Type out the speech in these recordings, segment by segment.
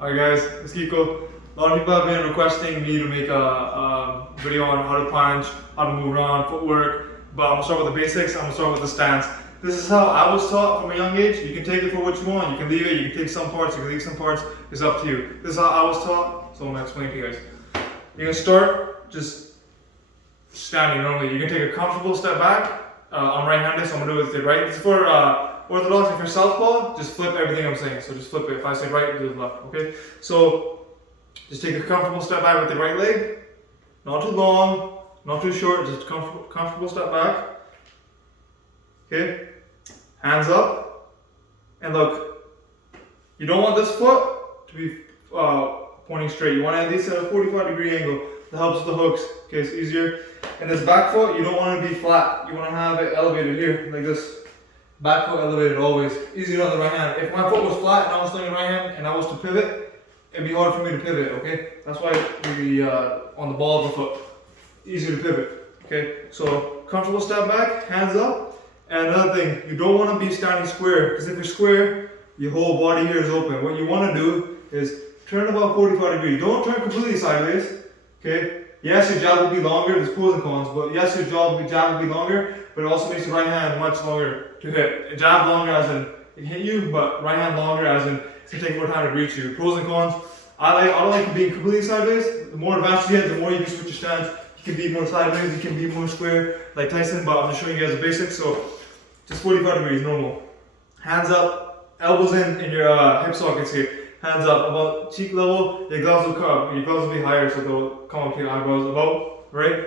Alright guys, it's Kiko. A lot of people have been requesting me to make a video on how to punch, how to move around, footwork, but I'm going to start with the basics, I'm going to start with the stance. This is how I was taught from a young age. You can take it for what you want, you can leave it, you can take some parts, you can leave some parts, it's up to you. This is how I was taught, so I'm going to explain to you guys. You're going to start just standing normally. You can take a comfortable step back. I'm right-handed, so I'm going to do it with the right. This is for orthodox. If you're southpaw, just flip everything I'm saying. So just flip it. If I say right, do the left. Okay? So just take a comfortable step back with the right leg. Not too long, not too short. Just comfortable step back. Okay? Hands up. And look, you don't want this foot to be pointing straight. You want to at least at a 45-degree angle. That helps with the hooks. Okay, it's easier. And this back foot, you don't want to be flat. You want to have it elevated here, like this. Back foot elevated always. Easier on the right hand. If my foot was flat and I was throwing right hand and I was to pivot, it'd be hard for me to pivot, okay? That's why we on the ball of the foot. Easier to pivot. Okay? So comfortable step back, hands up. And another thing, you don't want to be standing square, because if you're square, your whole body here is open. What you want to do is turn about 45 degrees. Don't turn completely sideways. Okay? Yes, your jab will be longer, there's pros and cons, but yes, your jab will be longer, but it also makes your right hand much longer to hit. A jab longer as in it hit you, but right hand longer as in it's gonna take more time to reach you. Pros and cons. I don't like being completely sideways. The more advanced you get, the more you can switch your stance. You can be more sideways, you can be more square, like Tyson, but I'm just showing you guys the basics. So just 45 degrees, normal. Hands up, elbows in your hip sockets here. Hands up, about cheek level, your gloves will come, your gloves will be higher, so they'll come up to your eyebrows about, right?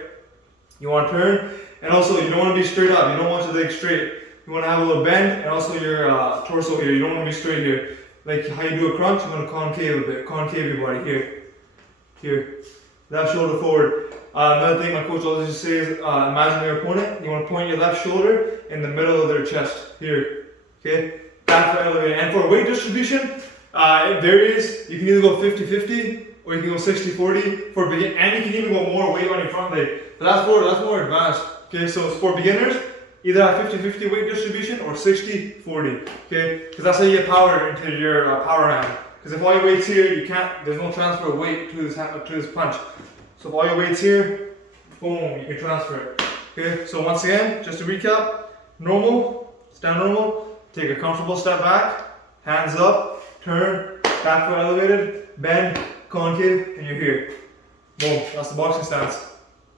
You want to turn, and also you don't want to be straight up, you don't want your legs straight. You want to have a little bend, and also your torso here, you don't want to be straight here. Like how you do a crunch, you want to concave a bit, concave your body here. Here. Left shoulder forward. Another thing my coach always says is, imagine your opponent, you want to point your left shoulder in the middle of their chest, here. Okay? Back foot elevated. And for weight distribution, it varies. You can either go 50-50 or you can go 60-40 for begin, and you can even go more weight on your front leg. But that's more advanced. Okay, so for beginners, either have 50-50 weight distribution or 60-40. Okay, because that's how you get power into your power hand. Because if all your weight's here, you can't. There's no transfer of weight to this punch. So if all your weight's here, boom, you can transfer it. Okay, so once again, just to recap: normal, stand normal, take a comfortable step back, hands up. Turn, back foot elevated, bend, concave, and you're here. Boom, that's the boxing stance.